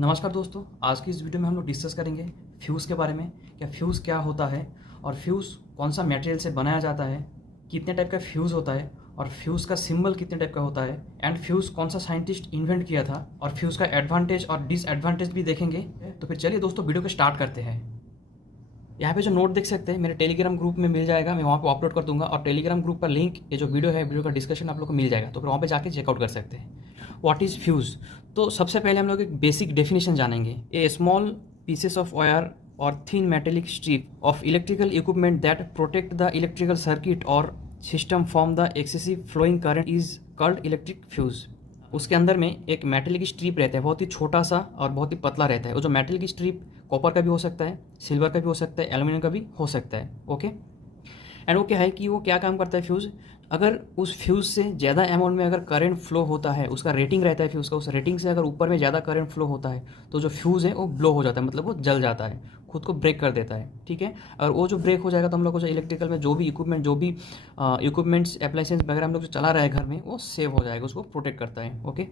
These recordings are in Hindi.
नमस्कार दोस्तों, आज की इस वीडियो में हम लोग डिस्कस करेंगे फ्यूज़ के बारे में। फ्यूज़ क्या होता है और फ्यूज़ कौन सा मटेरियल से बनाया जाता है, कितने टाइप का फ्यूज़ होता है और फ्यूज़ का सिंबल कितने टाइप का होता है, एंड फ्यूज़ कौन सा साइंटिस्ट इन्वेंट किया था और फ्यूज़ का एडवांटेज और डिसएडवांटेज भी देखेंगे। तो फिर चलिए दोस्तों वीडियो को स्टार्ट करते हैं। यहाँ पे जो नोट देख सकते हैं मेरे टेलीग्राम ग्रुप में मिल जाएगा, मैं वहाँ पे अपलोड कर दूंगा और टेलीग्राम ग्रुप का लिंक, ये जो वीडियो है वीडियो का डिस्कशन आप लोग को मिल जाएगा, तो फिर वहाँ पे जाके चेकआउट कर सकते हैं। What is fuse? तो सबसे पहले हम लोग एक बेसिक डेफिनेशन जानेंगे। A small pieces of wire और thin metallic strip of electrical equipment that protect the electrical circuit और system from the excessive flowing current is called electric fuse. उसके अंदर में एक मेटल की स्ट्रिप रहता है, बहुत ही छोटा सा और बहुत ही पतला रहता है। वो जो मेटल की स्ट्रिप कॉपर का भी हो सकता है, सिल्वर का भी हो सकता है, एल्यूमिनियम का भी हो सकता है। ओके, एंड वो क्या है कि वो क्या काम करता है फ्यूज़, अगर उस फ्यूज़ से ज़्यादा अमाउंट में अगर करंट फ्लो होता है, उसका रेटिंग रहता है फ्यूज़ का, उस रेटिंग से अगर ऊपर में ज़्यादा करंट फ्लो होता है तो जो फ्यूज़ है वो ब्लो हो जाता है, मतलब वो जल जाता है, खुद को ब्रेक कर देता है। ठीक है, और वो जो ब्रेक हो जाएगा तो हम लोग को जो इलेक्ट्रिकल में जो भी इक्विपमेंट्स अप्लाइंसेस वगैरह हम लोग जो चला रहे हैं घर में, वो सेव हो जाएगा, उसको प्रोटेक्ट करता है। ओके,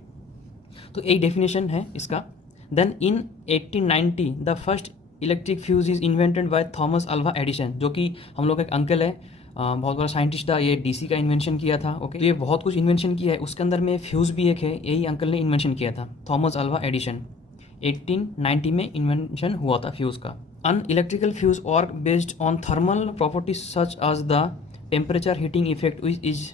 तो एक डेफिनेशन है इसका। Then in 1890 the first electric fuse is invented by Thomas Alva Edison, जो कि हम लोग का एक अंकल है, बहुत बड़ा साइंटिस्ट था, ये डीसी का इन्वेंशन किया था। ओके, तो ये बहुत कुछ इन्वेंशन किया है, उसके अंदर में फ्यूज़ भी एक है, यही अंकल ने इन्वेंशन किया था, थॉमस अल्वा एडिसन। 1890 में इन्वेंशन हुआ था फ्यूज़ का। An electrical fuse work based on thermal properties such as the temperature heating effect which is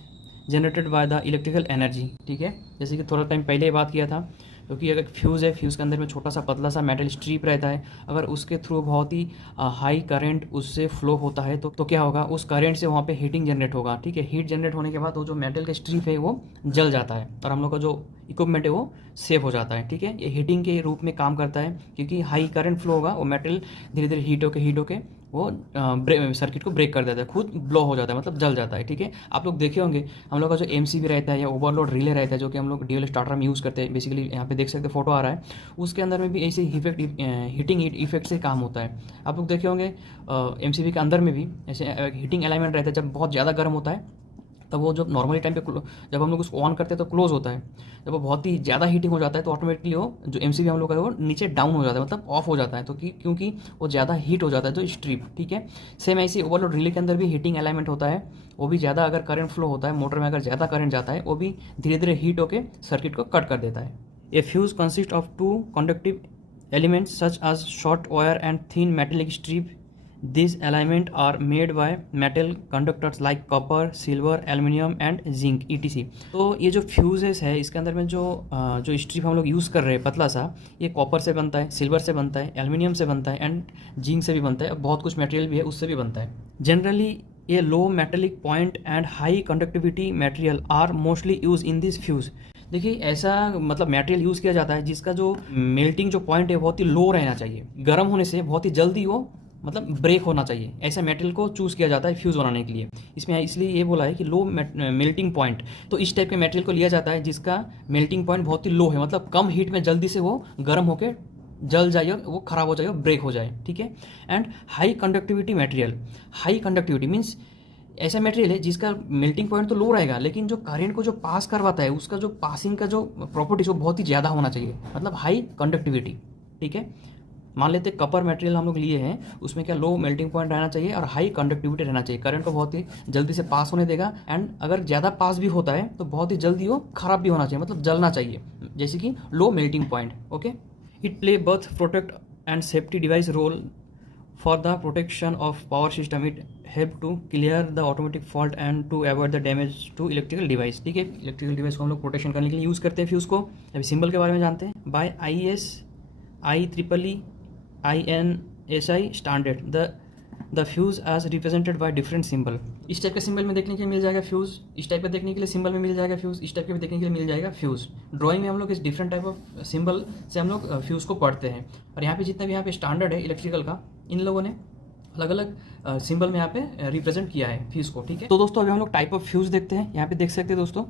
generated by the electrical energy. ठीक है, जैसे कि थोड़ा टाइम पहले बात किया था, क्योंकि अगर फ्यूज़ है, फ्यूज़ के अंदर में छोटा सा पतला सा मेटल स्ट्रिप रहता है, अगर उसके थ्रू बहुत ही हाई करंट उससे फ्लो होता है तो क्या होगा, उस करंट से वहाँ पे हीटिंग जनरेट होगा। ठीक है, हीट जनरेट होने के बाद वो जो मेटल का स्ट्रिप है वो जल जाता है और हम लोग का जो इक्विपमेंट है वो सेव हो जाता है। ठीक है, ये हीटिंग के रूप में काम करता है, क्योंकि हाई करंट फ्लो होगा, वो मेटल धीरे धीरे हीट होके वो सर्किट को ब्रेक कर देता है, खुद ब्लो हो जाता है, मतलब जल जाता है। ठीक है, आप लोग देखे होंगे हम लोग का जो एमसीबी रहता है या ओवरलोड रिले रहता है, जो कि हम लोग डीएल स्टार्टर में यूज़ करते हैं, बेसिकली यहाँ पे देख सकते फोटो आ रहा है, उसके अंदर में भी ऐसे हीटिंग इफेक्ट से काम होता है। आप लोग देखे होंगे एमसीबी के अंदर में भी ऐसे हीटिंग एलिमेंट रहता है, जब बहुत ज़्यादा गर्म होता है तब वो जब नॉर्मली टाइम पे जब हम लोग उसको ऑन करते हैं तो क्लोज होता है, जब वो बहुत ही ज़्यादा हीटिंग हो जाता है तो ऑटोमेटिकली वो जो एमसीबी हम लोग का है वो नीचे डाउन हो जाता है, मतलब ऑफ हो जाता है, तो क्योंकि वो ज़्यादा हीट हो जाता है जो स्ट्रिप। ठीक है, सेम ऐसे ओवरलोड रिले के अंदर भी हीटिंग एलिमेंट होता है, वो भी ज़्यादा अगर करंट फ्लो होता है, मोटर में अगर ज़्यादा करंट जाता है, वो भी धीरे धीरे हीट होकर सर्किट को कट कर देता है। A fuse consist of two conductive elements such as short wire and thin metallic strip. These elements are made by metal conductors like copper, silver, aluminium and zinc etc. तो ये जो फ्यूजेस है इसके अंदर में जो स्ट्रिप हम लोग यूज़ कर रहे हैं पतला सा, ये कॉपर से बनता है, सिल्वर से बनता है, एल्यूमिनियम से बनता है एंड जिंक से भी बनता है, अब बहुत कुछ मटेरियल भी है उससे भी बनता है। जनरली ये low metallic point and high conductivity material are mostly use in this fuse. देखिए, ऐसा मतलब मटेरियल यूज़ किया जाता है जिसका जो मेल्टिंग जो पॉइंट है बहुत ही लो रहना चाहिए, गर्म होने से बहुत ही जल्दी वो मतलब ब्रेक होना चाहिए, ऐसे मेटल को चूज़ किया जाता है फ्यूज़ बनाने के लिए। इसमें इसलिए ये बोला है कि लो मेल्टिंग पॉइंट, तो इस टाइप के मेटेरियल को लिया जाता है जिसका मेल्टिंग पॉइंट बहुत ही लो है, मतलब कम हीट में जल्दी से वो गर्म होकर जल जाए, वो खराब हो जाए, ब्रेक हो जाए। ठीक है, and high conductivity material, high conductivity means ऐसा मटेरियल है जिसका मेल्टिंग पॉइंट तो लो रहेगा, लेकिन जो करंट को जो पास करवाता है उसका जो पासिंग का जो प्रॉपर्टीज वो बहुत ही ज़्यादा होना चाहिए, मतलब हाई कंडक्टिविटी। ठीक है, मान लेते कपर मटेरियल हम लोग लिए हैं, उसमें क्या लो मेल्टिंग पॉइंट रहना चाहिए और हाई कंडक्टिविटी रहना चाहिए, करंट को बहुत ही जल्दी से पास होने देगा, एंड अगर ज़्यादा पास भी होता है तो बहुत ही जल्दी वो खराब भी होना चाहिए, मतलब जलना चाहिए, जैसे कि low melting point. Okay, it play both protect and safety device role for the protection of power system. It help to clear the automatic fault and to avoid the damage to electrical device. ठीक है, इलेक्ट्रिकल डिवाइस को हम लोग प्रोटेक्शन करने के लिए यूज़ करते हैं फ्यूज़ को। अभी सिंबल के बारे में जानते हैं। By ISI standard the fuse as represented by different symbol. इस टाइप का सिंबल में देखने के लिए मिल जाएगा फ्यूज़, इस टाइप का देखने के लिए सिंबल में मिल जाएगा फ्यूज़, इस टाइप के भी देखने के लिए मिल जाएगा फ्यूज़। ड्राइंग में हम लोग इस डिफरेंट टाइप ऑफ सिंबल से हम लोग फ्यूज़ को पढ़ते हैं, और यहाँ पे जितना भी यहाँ पे स्टैंडर्ड है इलेक्ट्रिकल का, इन लोगों ने अलग अलग सिंबल में यहाँ पे रिप्रेजेंट किया है फ्यूज़ को। ठीक है, तो दोस्तों अभी हम लोग टाइप ऑफ फ्यूज़ देखते हैं। यहाँ पे देख सकते हैं दोस्तों,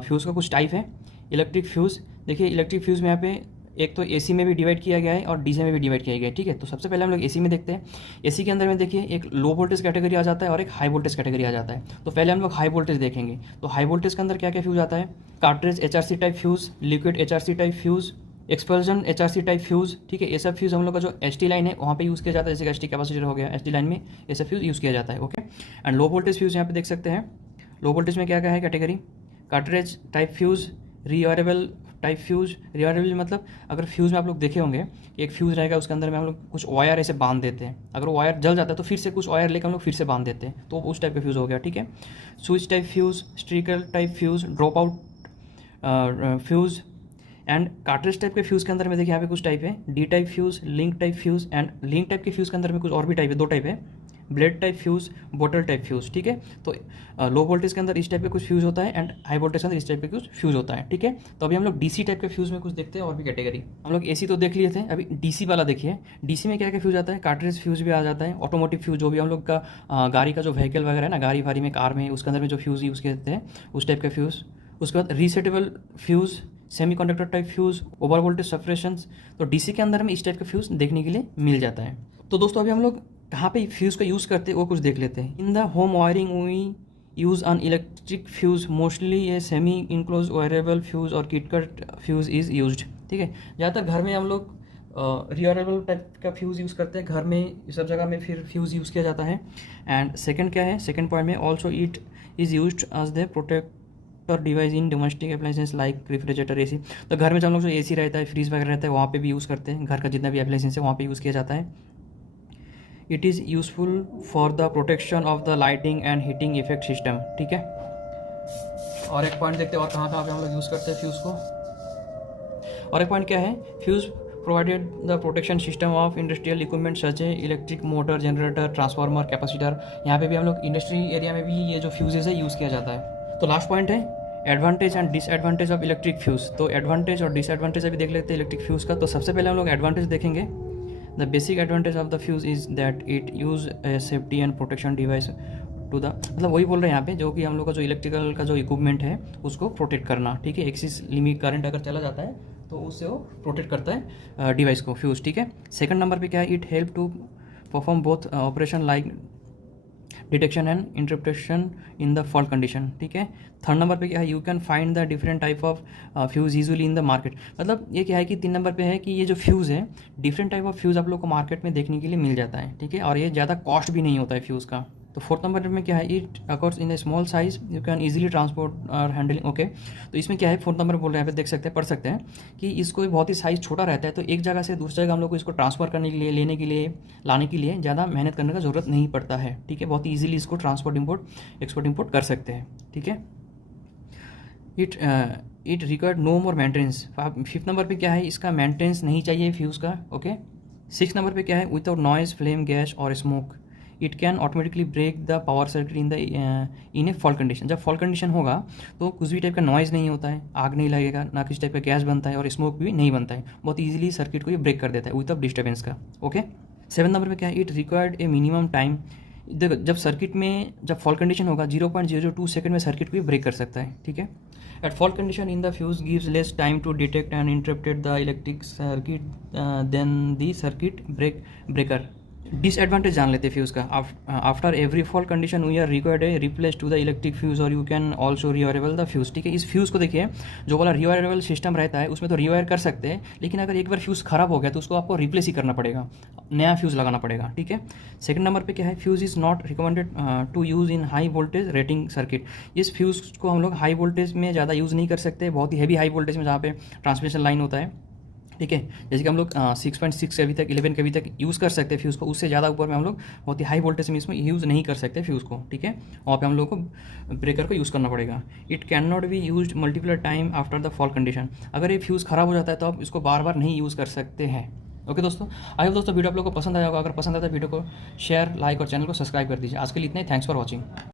फ्यूज़ का कुछ टाइप है। इलेक्ट्रिक फ्यूज़, देखिए इलेक्ट्रिक फ्यूज़ में यहाँ पे एक तो एसी में भी डिवाइड किया गया है और डीसी में भी डिवाइड किया गया है। ठीक है, तो सबसे पहले हम लोग एसी में देखते हैं। एसी के अंदर में देखिए एक लो वोल्टेज कैटेगरी आ जाता है और एक हाई वोल्टेज कैटेगरी आ जाता है। तो पहले हम लोग हाई वोल्टेज देखेंगे। तो हाई वोल्टेज के अंदर क्या क्या फ्यूज़ आता है, cartridge HRC type fuse, liquid HRC type fuse, expulsion HRC type fuse, ठीक है। ये सब फ्यूज़ हम लोग का जो ST लाइन है वहाँ पे यूज़ किया जाता है, जैसे ST कैपेसिटर हो गया, ST लाइन में ये सब फ्यूज़ यूज़ किया जाता है, okay. And low voltage fuse यहाँ पे देख सकते हैं। लो वोल्टेज में क्या क्या है category, cartridge type fuse, rewirable type fuse. Rewirable मतलब अगर फ्यूज़ में आप लोग देखे होंगे एक फ्यूज़ रहेगा, उसके अंदर में हम लोग कुछ वायर ऐसे बांध देते हैं, अगर वो वायर जल जाता है तो फिर से कुछ वायर लेकर हम लोग फिर से बांध देते हैं, तो उस टाइप का फ्यूज़ हो गया, ठीक है। Switch type fuse, striker type fuse, drop out fuse. And cartridge type के फ्यूज़ के अंदर में देखिए यहाँ पे कुछ टाइप है, D type fuse, link type fuse. And link type के फ्यूज़ के अंदर में कुछ और भी टाइप है, दो टाइप है, blade type fuse, bottle type fuse, ठीक है। तो लो वोल्टेज के अंदर इस टाइप के कुछ फ्यूज़ होता है एंड हाई वोल्टेज के अंदर इस टाइप के कुछ फ्यूज़ होता है, ठीक है। तो अभी हम लोग डीसी टाइप के फ्यूज़ में कुछ देखते हैं और भी कैटेगरी। हम लोग एसी तो देख लिए थे, अभी डीसी वाला देखिए। डीसी में क्या क्या फ्यूज़ आता है, कार्ट्रिज फ्यूज़ भी आ जाता है, ऑटोमोटिव फ्यूज़ जो भी हम लोग का गाड़ी का जो व्हीकल वगैरह है ना, गाड़ी वाड़ी में, कार में, उसके अंदर में जो फ्यूज़ यूज़ करते हैं उस टाइप का फ्यूज़। उसके बाद resettable fuse, semiconductor type fuse, over voltage suppressions. तो डीसी के अंदर में इस टाइप का फ्यूज़ देखने के लिए मिल जाता है। तो दोस्तों अभी हम लोग कहाँ पे फ्यूज़ का यूज़ करते हैं वो कुछ देख लेते हैं। In the home wiring we use an electric fuse, mostly ये सेमी इनक्लोज वायरेबल फ्यूज़ और किटकट फ्यूज़ इज़ यूज्ड, ठीक है। ज़्यादातर घर में हम लोग रियोरेबल टाइप का फ्यूज़ यूज़ करते हैं, घर में ये सब जगह में फिर फ्यूज़ यूज़ किया जाता है। एंड सेकंड क्या है, सेकंड पॉइंट में also it is used as the protector device in domestic appliances like refrigerator, AC. तो घर में जब हम लोग जो एसी रहता है, फ्रीज वगैरह रहता है, वहाँ पे भी यूज़ करते हैं, घर का जितना भी अप्लायंसेस है वहाँ पे यूज़ किया जाता है। It is useful for the protection of the lighting and heating effect system, ठीक है। और एक पॉइंट देखते हैं और कहाँ पे हम लोग यूज़ करते हैं फ्यूज़ को। और एक पॉइंट क्या है, fuse provided the protection system of industrial equipment such A electric motor, generator, transformer, capacitor. यहाँ पे भी हम लोग इंडस्ट्री एरिया में भी ये जो फ्यूज़ेज है यूज़ किया जाता है। तो लास्ट पॉइंट है advantage and disadvantage of electric fuse. तो एडवांटेज और डिसएडवांटेज अभी देख लेते हैं इलेक्ट्रिक फ्यूज़ का। तो सबसे पहले हम लोग एडवांटेज देखेंगे। The basic advantage of the fuse is that it use a safety and protection device to the, मतलब वही बोल रहे हैं यहाँ पे, जो कि हम लोग का जो इलेक्ट्रिकल का जो इक्विपमेंट है उसको प्रोटेक्ट करना, ठीक है। एक्सिस लिमिट करंट अगर चला जाता है तो उससे वो प्रोटेक्ट करता है डिवाइस को, फ्यूज़, ठीक है। सेकंड नंबर पे क्या है, it help to perform both operation like detection and interruption in the fault condition, ठीक है। थर्ड नंबर पे क्या है, you can find the different type of fuse usually in the market. मतलब ये क्या है कि 3 नंबर पे है कि ये जो फ्यूज़ है, डिफरेंट टाइप ऑफ फ्यूज़ आप लोग को मार्केट में देखने के लिए मिल जाता है, ठीक है। और ये ज़्यादा कॉस्ट भी नहीं होता है फ्यूज़ का। तो फोर्थ नंबर में क्या है, it accords in A small size, you can easily transport और हैंडलिंग, ओके। तो इसमें क्या है, फोर्थ नंबर बोल रहे हैं, यहाँ पे देख सकते हैं, पढ़ सकते हैं कि इसको बहुत ही साइज़ छोटा रहता है, तो एक जगह से दूसरी जगह हम लोग को इसको ट्रांसफ़र करने के लिए, लेने के लिए, लाने के लिए ज़्यादा मेहनत करने का ज़रूरत नहीं पड़ता है, ठीक है। बहुत ही ईजिली इसको ट्रांसपोर्ट एक्सपोर्ट इम्पोर्ट कर सकते हैं, ठीक है। It required no more maintenance. Fifth number पे क्या है, इसका मेंटेनेंस नहीं चाहिए फ्यूज़ का, ओके। सिक्स नंबर पे क्या है, विदाउट नॉइज, फ्लेम, गैस और smoke, it can automatically break the power circuit in a fault condition. जब फॉल्ट कंडीशन होगा तो कुछ भी टाइप का नॉइज़ नहीं होता है, आग नहीं लगेगा, ना किसी टाइप का गैस बनता है और स्मोक भी नहीं बनता है, बहुत ईजिली सर्किट को ये ब्रेक कर देता है विदाउट डिस्टर्बेंस का, ओके। 7 नंबर पे क्या है, it required A minimum time. देखो जब सर्किट में जब फॉल्ट कंडीशन होगा 0.002 सेकंड में सर्किट को भी ब्रेक कर सकता है, ठीक है। At fault condition in the fuse gives less time to detect and interpret the electric circuit then the circuit breaker. Disadvantage जान लेते हैं फ्यूज़ का। After every fault condition we are required a replace to the electric fuse और you can also rewirable the fuse, ठीक है। इस फ्यूज़ को देखिए, जो वाला रीवायरेबल सिस्टम रहता है उसमें तो रीवायर कर सकते हैं, लेकिन अगर एक बार फ्यूज़ खराब हो गया तो उसको आपको रिप्लेस ही करना पड़ेगा, नया फ्यूज़ लगाना पड़ेगा, ठीक है। सेकंड नंबर पे क्या है, fuse is not recommended to use in high voltage rating circuit. इस फ्यूज़ को हम लोग हाई वोल्टेज में ज़्यादा यूज़ नहीं कर सकते, बहुत ही हैवी हाई वोल्टेज में जहाँ पे ट्रांसमिशन लाइन होता है, ठीक है। जैसे कि हम लोग 6.6 के अभी तक 11 के अभी तक यूज़ कर सकते हैं फ्यूज़ को, उससे ज़्यादा ऊपर में हम लोग बहुत ही हाई वोल्टेज में इसमें यूज़ नहीं कर सकते फ्यूज़ को, ठीक है। वहाँ पे हम लोग को ब्रेकर को यूज़ करना पड़ेगा। It can not be use multiple time after the fault condition. अगर ये फ्यूज़ ख़राब हो जाता है तो आप इसको बार बार नहीं यूज़ कर सकते हैं, ओके दोस्तों। आई होप दोस्तों वीडियो आप लोग को पसंद आया होगा। अगर पसंद आता है वीडियो को शेयर, लाइक और चैनल को सब्सक्राइब कर दीजिए। आज के लिए इतना ही, थैंक्स फॉर वॉचिंग।